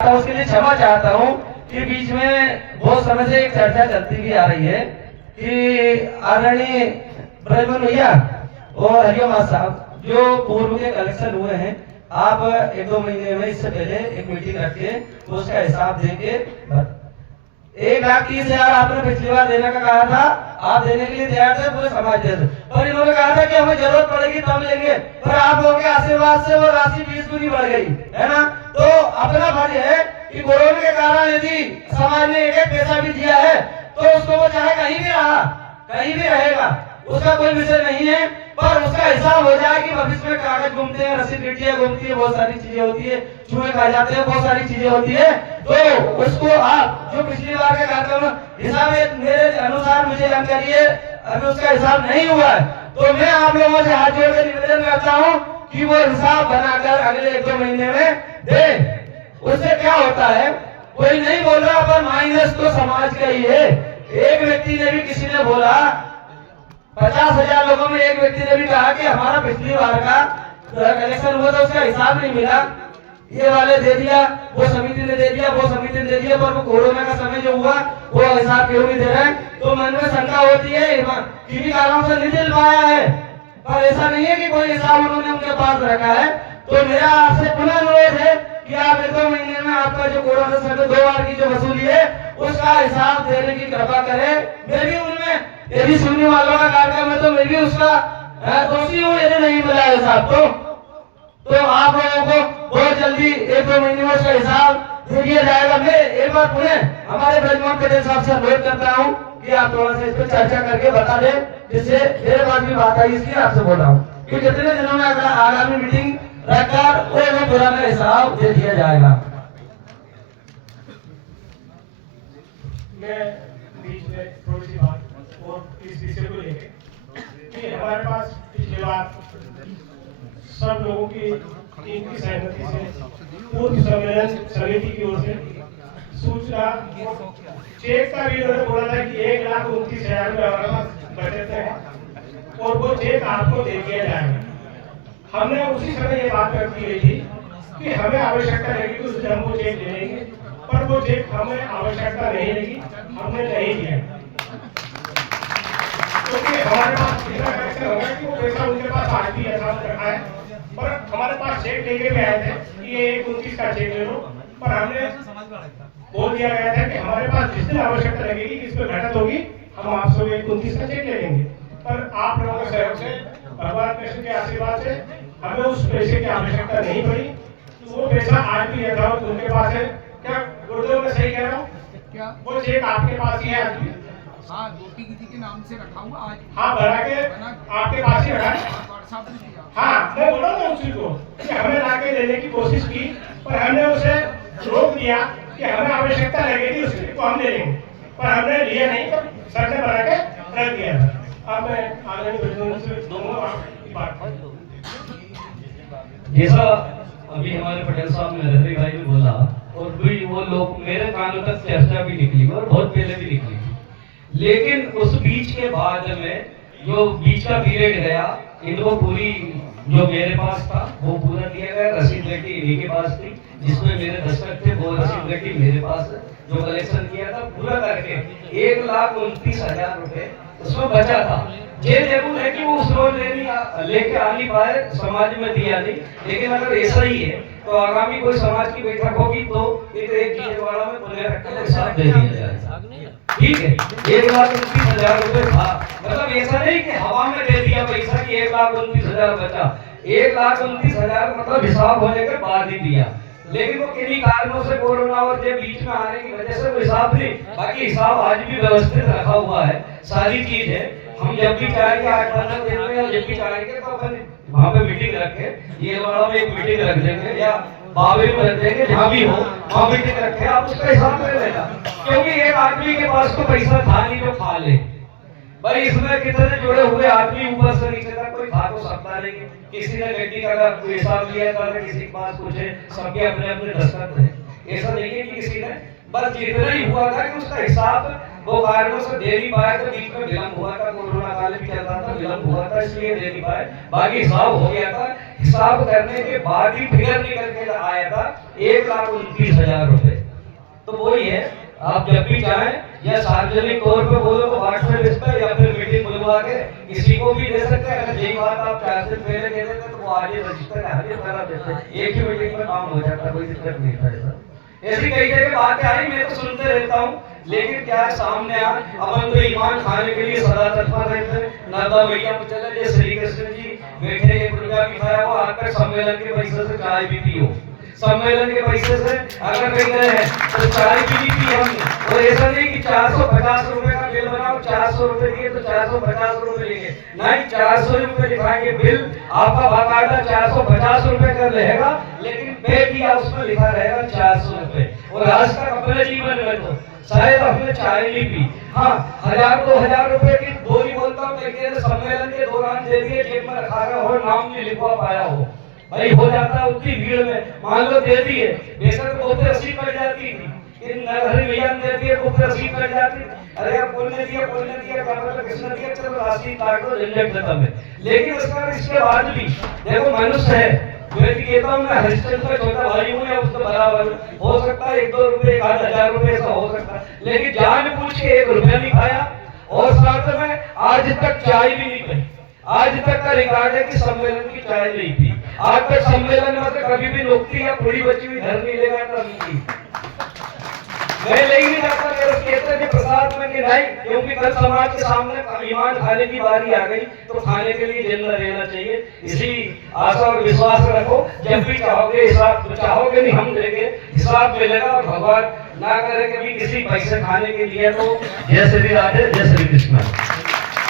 उसके लिए क्षमा चाहता हूँ कि बीच में बहुत समय से एक चर्चा चलती भी आ रही है कि आदरणीय ब्रजमोहन भैया और हरिओम साहब जो पूर्व के कलेक्शन हुए हैं, आप 1-2 महीने में इससे पहले एक मीटिंग रख के उसका हिसाब देके 1,30,000 आपने पिछली बार देने का कहा था, आप देने के लिए तैयार थे, पूरे समाज थे, पर इन्होंने कहा था कि हमें जरूरत पड़ेगी तब लेंगे, पर आप लोगों के आशीर्वाद से वो राशि 20 गुनी बढ़ गई है ना। तो अपना फर्ज है कि कोरोना के कारण यदि समाज ने एक पैसा भी दिया है तो उसको वो चाहे कहीं भी रहा, कहीं भी रहेगा, उसका कोई विषय नहीं है, पर उसका हिसाब हो जाए कि भविष्य में कागज घूमते हैं, रसीद गिट्टियां घूमती है, बहुत सारी चीजें होती है, चूहे खा जाते हैं, बहुत सारी चीजें होती है। तो उसको आप जो पिछली बार के कार्यक्रम हिसाब मेरे अनुसार मुझे जानकारी है अभी उसका हिसाब नहीं हुआ है, तो मैं आप लोगों से हाथ जोड़ कर निवेदन करता हूँ कि वो हिसाब बनाकर अगले 1-2 महीने में दे। उससे क्या होता है, कोई नहीं बोल रहा, पर माइनस तो समाज का ही है। एक व्यक्ति ने भी, किसी ने बोला 50,000 लोगों में एक व्यक्ति ने भी कहा कि हमारा पिछली बार का कलेक्शन हुआ था उसका हिसाब नहीं मिला, ये वाले दे दिया, वो समिति ने दे दिया, वो समिति ने दे दिया, पर वो कोरोना का समय जो हुआ वो हिसाब क्यों नहीं दे रहे हैं। तो मन में शंका होती है किन्हीं कारणों से नहीं मिल पाया है, पर ऐसा नहीं है कि कोई हिसाब उन्होंने उनके पास रखा है। तो मेरा आपसे पुनः अनुरोध है कि आप 1-2 महीने में आपका जो कोरोना से 2 बार की जो वसूली है उसका हिसाब देने की कृपा करें। मैं भी उनमें, यदि सुनने वालों का कार्यक्रम है तो मैं भी उसका दोषी हूँ यदि नहीं मिला हिसाब तो आप लोगों को बहुत जल्दी 1-2 महीने में उसका हिसाब दे दिया जाएगा। मैं एक बार पुनः हमारे ब्रजमोहन पटेल साहब से अनुरोध करता हूँ कि आप थोड़ा सा इस पर चर्चा करके बता दें, जिससे मेरे पास भी बात आई, इसलिए आपसे बोल रहा हूँ कि कितने दिनों में आगामी मीटिंग रखकर वो पुराना हिसाब दे दिया जाएगा। मैं बीच में थोड़ी सी बात और इस विषय को लेकर कि हमारे पास पिछली बार सब लोगों की टीम की सहमति से पूर्व सम्मेलन समिति की ओर से सूचना चेक का भी उन्होंने बोला था कि 1,29,000 रुपये हमारे पास बचत है और वो चेक आपको दे दिया जाएगा। हमने उसी समय ये बात कर की थी कि हमें आवश्यकता लगी तो उससे हम वो चेक ले लेंगे, पर वो चेक हमें आवश्यकता नहीं लगी, हमने नहीं दिया क्योंकि हमारे पास इतना कलेक्शन होगा कि वो पैसा उनके पास आज भी अकाउंट रखा है, पर हमारे पास चेक लेके भी आए थे कि ये 1,29 का चेक ले लो, पर हमने बोल दिया गया था कि हमारे पास जिस दिन आवश्यकता लगेगी कि इसमें घटत होगी हम आपसे 1,29 का चेक ले लेंगे। पर आप लोगों के सहयोग से, भगवान कृष्ण के आशीर्वाद से हमें उस पैसे की आवश्यकता नहीं पड़ी, तो वो पैसा आज भी यथावत उनके पास है। क्या गुरुदेव मैं सही कह रहा हूँ? क्या वो चेक आपके पास ही है आज भी? हाँ, गोपी जी के नाम से रखा हुआ आज। हाँ, बना के आपके पास ही रखा है। हाँ, मैं बोला था उसी को कि हमें लाके देने की कोशिश की, पर हमने उसे रोक दिया कि हमें आवश्यकता लगेगी उसकी तो हम ले लेंगे, पर हमने लिया नहीं, पर सर ने बना के रख दिया था। अब मैं आगे जैसा अभी हमारे पटेल साहब ने रफी भाई ने बोला, और भी वो लोग मेरे कानों तक चर्चा भी निकली और बहुत पहले भी निकली थी, लेकिन उस बीच के बाद में जो बीच का पीरियड गया, इनको पूरी जो मेरे पास था वो पूरा दिया गया, रसीद गट्टी इन्हीं के पास थी, जिसमें मेरे दस्तखत थे, वो रसीद गट्टी मेरे पास है, जो कलेक्शन किया था पूरा करके 1,29,000 रुपए उसमें बचा था। ये जरूर है कि वो उस रोज लेके आ नहीं पाए, समाज में दिया नहीं, लेकिन अगर ऐसा ही है तो आगामी कोई समाज की बैठक होगी तो एक डीजेवाड़ा में पुनः रखकर हिसाब दे दिया जाएगा, ठीक है। 1,29,000 रुपए था, मतलब ऐसा नहीं कि हवा में दे दिया पैसा कि 1,29,000 बचा, 1,29,000 मतलब हिसाब होने के बाद ही दिया, लेकिन वो किन्हीं कारणों से कोरोना और जो बीच में आने की वजह से वो हिसाब नहीं, बाकी हिसाब आज भी व्यवस्थित रखा हुआ है, सारी चीज है। हम जब भी चाहेंगे 8-15 दिन में, और जब भी चाहेंगे तो अपन वहाँ पे मीटिंग रख के, ये वाला में एक मीटिंग रख देंगे या बाबे में रख देंगे, जहाँ भी हो वहाँ मीटिंग रखे, आप उसका हिसाब ले लेना, क्योंकि एक आदमी के पास तो पैसा था नहीं जो खा ले भाई, इसमें कितने जुड़े हुए आदमी ऊपर से नीचे तक कोई खा तो सकता नहीं, किसी ने गड्डी का हिसाब लिया था, किसी के पास कुछ है, सबके अपने अपने दस्तखत है, ऐसा नहीं है कि किसी ने, बस जितना ही हुआ था कि उसका हिसाब वो कारणों से दे नहीं पाए, तो बीच में विलम्ब हुआ था, कोरोना काल भी चल रहा था, विलम्ब हुआ था, इसलिए दे नहीं पाए। बाकी हिसाब हो गया था। हिसाब करने के बाद ही फिगर निकल के आया था 1,29,000 रुपए। तो वही है, आप जब भी चाहें या सार्वजनिक तौर पे बोलो तो व्हाट्सएप इस पर या फिर मीटिंग बुलवा के किसी को भी दे सकते हैं। अगर यही बात आप 4 दिन पहले कह देते तो वो आज ही रजिस्टर आगे करा देते, एक ही मीटिंग में काम हो जाता, कोई दिक्कत नहीं था। ऐसी कई जगह बातें आई, मैं तो सुनते रहता हूँ, लेकिन क्या है सामने आ, अपन तो ईमान खाने के लिए सदा तत्पर रहते हैं। नर्मदा मैया को चले, जय श्री कृष्ण जी बैठे, 1 रुपया भी खाया हो, आज तक सम्मेलन के पैसे से चाय भी पी हो, सम्मेलन के पैसे से अगर कहीं गए हैं तो चाय भी नहीं पी हमने। और ऐसा नहीं कि 450 रुपए का बिल बनाओ, 400 रुपए दिए तो 450 रुपए लेंगे, नहीं, 400 रुपए लिखाएंगे बिल, आपका बाकायदा 450 रुपए का रहेगा, लेकिन पे किया उसमें लिखा रहेगा 400 रुपए। और आज तक अपने जीवन में तो शायद हमने चाय नहीं पी। हाँ, 1,000-2,000 रुपए की बोली बोलता हूँ, लेकिन सम्मेलन के दौरान दे दिए, जेब में रखा रहा हो, नाम नहीं लिखवा पाया हो, भाई हो जाता है उतनी भीड़ में, मान लो दे दिए, बेशक बहुत रसीद कट जाती थी, इन नरहरि भैया ने दे दिए तो रसीद कट जाती। अरे यार कौन ने दिया क्या मतलब किसने दिया, चलो राशि काट दो, झंझट खत्म है। लेकिन इसके बाद भी देखो मनुष्य है, मैं कहता हूँ मैं हरिश्चंद्र का छोटा भाई हूँ या उसके बराबर, हो सकता है 1-2 रुपए 1,000 रुपए ऐसा हो सकता है, लेकिन जान पूछ के 1 रुपया नहीं खाया। और साथ में आज तक चाय भी नहीं पी। आज तक का रिकॉर्ड है कि सम्मेलन की चाय नहीं पी। आज तक सम्मेलन में तो कभी भी नौकरी या पूरी बची हुई घर नहीं लेगा कभी। मैं ले ही नहीं जाता, मेरे कहते हैं प्रसाद में कि नहीं, क्योंकि कल समाज के सामने ईमान खाने की बारी आ गई तो खाने के लिए जिंदा रहना चाहिए। इसी आशा और विश्वास रखो, जब भी चाहोगे हिसाब, चाहोगे नहीं हम देंगे, हिसाब मिलेगा। और भगवान ना करे कभी किसी पैसे खाने के लिए। तो जय श्री राधे, जय श्री कृष्ण।